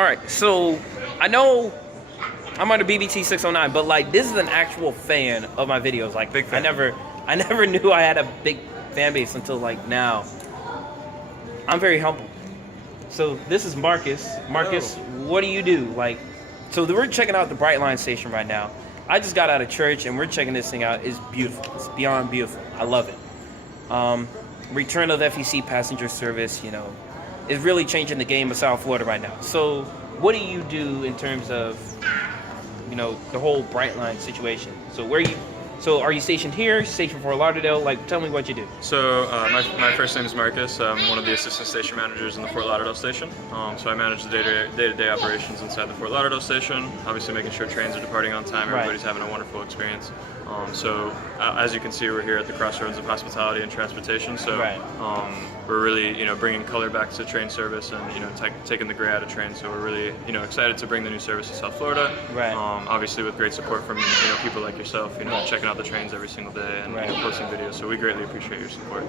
All right, so I know I'm on the BBT 609, but like this is an actual fan of my videos. Like, Big fan. I never knew I had a big fan base until like now. I'm very humble. So this is Marcus. Marcus, what do you do? Like, so we're checking out the Brightline station right now. I just got out of church and we're checking this thing out. It's beautiful. It's beyond beautiful. I love it. Return of FEC passenger service, you know, is really changing the game of South Florida right now. So what do you do in terms of, you know, the whole Brightline situation? So are you stationed here, stationed Fort Lauderdale? Like, tell me what you do. So my first name is Marcus. I'm one of the assistant station managers in the Fort Lauderdale station. So I manage the day-to-day operations inside the Fort Lauderdale station, obviously making sure trains are departing on time, everybody's having a wonderful experience. As you can see, we're here at the crossroads of hospitality and transportation. So we're really, you know, bringing color back to train service and, you know, taking the gray out of train. So we're really, you know, excited to bring the new service to South Florida. Obviously with great support from, you know, people like yourself, you know, checking out the trains every single day and you know, posting videos. So we greatly appreciate your support.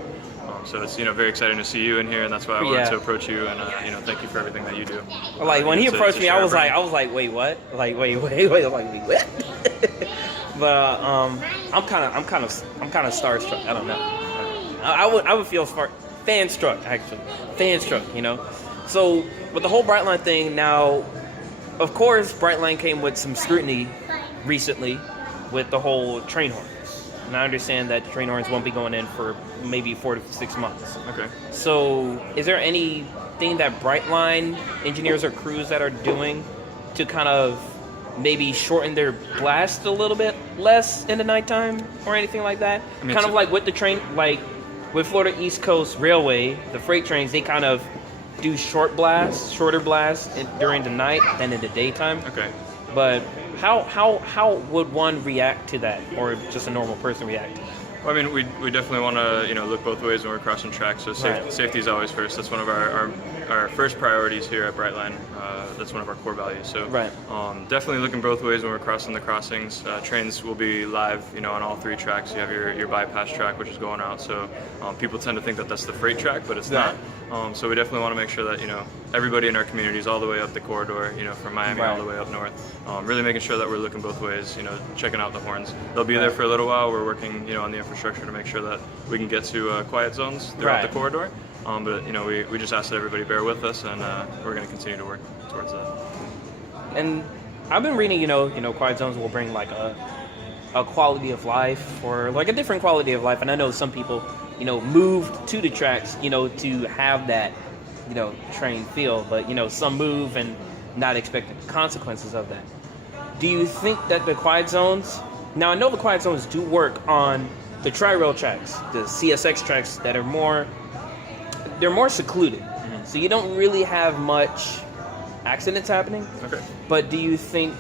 So it's, you know, very exciting to see you in here, and that's why I wanted to approach you and you know, thank you for everything that you do. Like when he approached me, I was like, wait, what? Like, wait, I'm like, wait, what? But I'm kind of starstruck. I don't know. I would feel fan struck, you know. So with the whole Brightline thing now, of course, Brightline came with some scrutiny recently with the whole train horns. And I understand that train horns won't be going in for maybe 4 to 6 months. Okay. So is there anything that Brightline engineers or crews that are doing to kind of maybe shorten their blast a little bit less in the nighttime or anything like that? I mean, kind of like with the train, like with Florida East Coast Railway, the freight trains, they kind of do shorter blasts during the night than in the daytime. Okay. But how would one react to that, or just a normal person react to that? Well, I mean, we definitely want to, you know, look both ways when we're crossing tracks. So safety is always first. That's one of our first priorities here at Brightline. That's one of our core values. So definitely looking both ways when we're crossing the crossings. Trains will be live, you know, on all 3 tracks. You have your bypass track, which is going out. So people tend to think that that's the freight track, but it's not. So we definitely want to make sure that, you know, everybody in our communities all the way up the corridor, you know, from Miami all the way up north, really making sure that we're looking both ways, you know, checking out the horns. They'll be there for a little while. We're working, you know, on the infrastructure to make sure that we can get to quiet zones throughout the corridor. But, you know, we just ask that everybody bear with us, and we're going to continue to work towards that. And I've been reading, you know, quiet zones will bring like a quality of life, or like a different quality of life. And I know some people, you know, moved to the tracks, you know, to have that, you know, train feel. But, you know, some move and not expect the consequences of that. Do you think that the quiet zones, now I know the quiet zones do work on the tri-rail tracks, the CSX tracks that are they're more secluded. So you don't really have much accidents happening. Okay. But do you think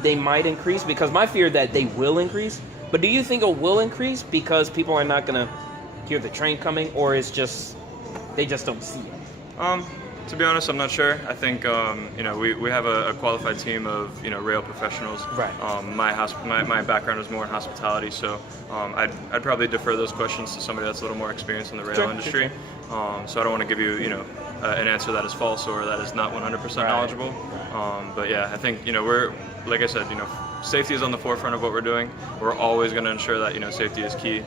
they might increase? Because my fear that they will increase. But do you think it will increase because people are not going to hear the train coming, or is just they just don't see it? To be honest, I'm not sure. I think you know, we have a qualified team of, you know, rail professionals. My background is more in hospitality, so I'd probably defer those questions to somebody that's a little more experienced in the rail industry. So I don't want to give you, you know, an answer that is false or that is not 100% knowledgeable. But yeah, I think, you know, we're, like I said, you know, safety is on the forefront of what we're doing. We're always going to ensure that, you know, safety is key.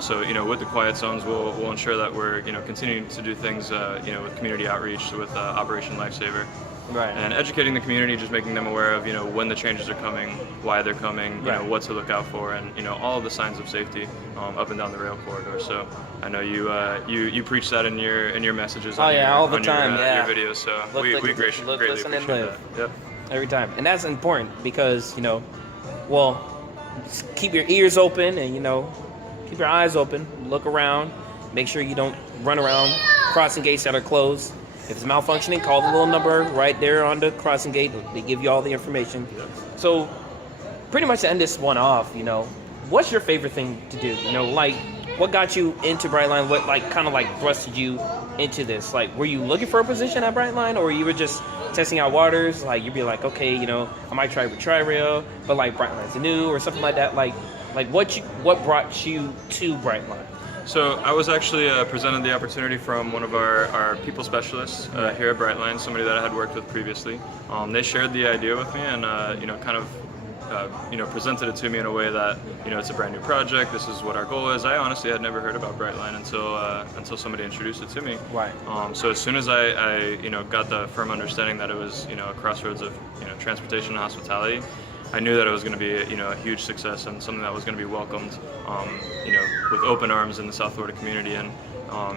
So, you know, with the quiet zones, we'll ensure that we're, you know, continuing to do things, you know, with community outreach, with Operation Lifesaver. And educating the community, just making them aware of, you know, when the changes are coming, why they're coming, you know, what to look out for, and, you know, all of the signs of safety up and down the rail corridor. So I know you preach that in your messages on all the time, your videos. So we greatly appreciate that. Yep. Every time. And that's important because, you know, well, keep your ears open and, you know, keep your eyes open, look around, make sure you don't run around crossing gates that are closed. If it's malfunctioning, call the little number right there on the crossing gate. They give you all the information. So pretty much to end this one off, you know, what's your favorite thing to do? You know, like, what got you into Brightline? What, like, kind of like thrusted you into this? Like, were you looking for a position at Brightline, or you were just testing out waters? Like, you'd be like, okay, you know, I might try with Tri-Rail, but like Brightline's new or something like that. Like what brought you to Brightline? So I was actually presented the opportunity from one of our people specialists here at Brightline, somebody that I had worked with previously. They shared the idea with me and kind of presented it to me in a way that it's a brand new project. This is what our goal is. I honestly had never heard about Brightline until somebody introduced it to me. Right. So as soon as I got the firm understanding that it was a crossroads of transportation and hospitality, I knew that it was going to be a huge success and something that was going to be welcomed with open arms in the South Florida community. And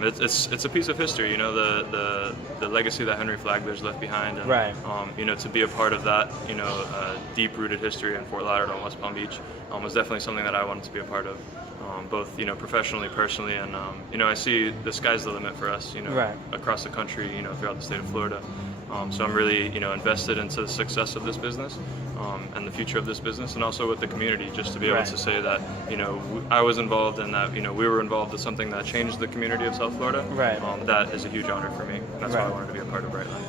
it's a piece of history, the legacy that Henry Flagler's left behind, and right. To be a part of that, deep-rooted history in Fort Lauderdale and West Palm Beach was definitely something that I wanted to be a part of, both professionally, personally, and I see the sky's the limit for us, right. across the country, throughout the state of Florida. So I'm really, invested into the success of this business and the future of this business, and also with the community, just to be able right. to say that, I was involved in that, we were involved in something that changed the community of South Florida. Right. That is a huge honor for me. And that's right. why I wanted to be a part of Brightline.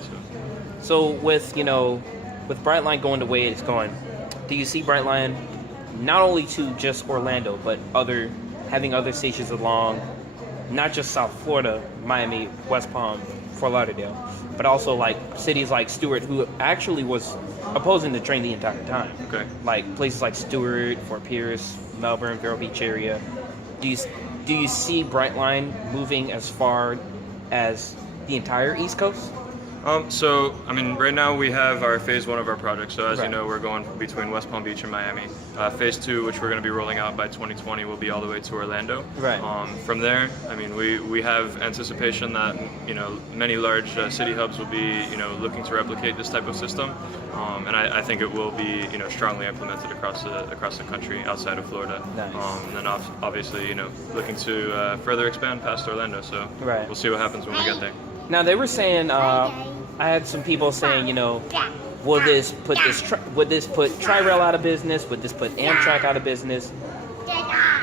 So with Brightline going the way it's going, do you see Brightline not only to just Orlando, but having other stations along, not just South Florida, Miami, West Palm, Fort Lauderdale, but also like cities like Stewart, who actually was opposing the train the entire time. Okay. Like places like Stewart, Fort Pierce, Melbourne, Vero Beach area. Do you see Brightline moving as far as the entire East Coast? So, right now we have our phase 1 of our project. So as right. you know, we're going between West Palm Beach and Miami. Phase 2, which we're going to be rolling out by 2020, will be all the way to Orlando. Right. From there, we have anticipation that, many large city hubs will be, looking to replicate this type of system. And I think it will be, strongly implemented across the country outside of Florida. Nice. And then obviously, looking to further expand past Orlando. So right. we'll see what happens when we get there. Now they were saying, I had some people saying, would this put Tri-Rail out of business? Would this put Amtrak out of business?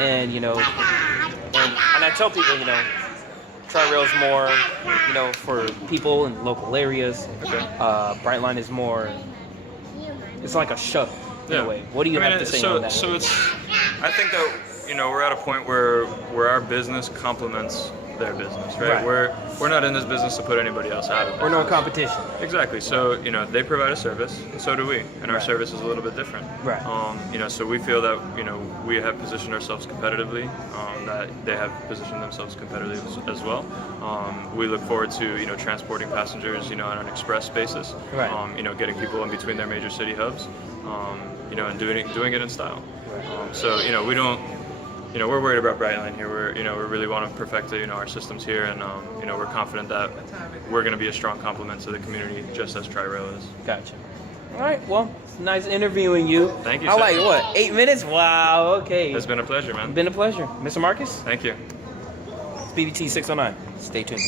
And and I tell people, Tri-Rail is more, for people in local areas. Okay. Brightline is more. It's like a shuttle in a way. What do you have to say on that? So I think that we're at a point where our business complements their business, right? We're not in this business to put anybody else out of business. We're no competition. Exactly. So they provide a service, and so do we, and our service is a little bit different. Right. So we feel that we have positioned ourselves competitively, that they have positioned themselves competitively as well. We look forward to transporting passengers on an express basis. Right. Getting people in between their major city hubs, and doing it in style. Right. So we don't. We're worried about Brightline here. We really want to perfect our systems here, and we're confident that we're going to be a strong complement to the community, just as Tri-Rail is. Gotcha. All right. Well, it's nice interviewing you. Thank you. I like what? 8 minutes? Wow. Okay. It's been a pleasure, man. It's been a pleasure, Mr. Marcus. Thank you. It's BBT 609. Stay tuned.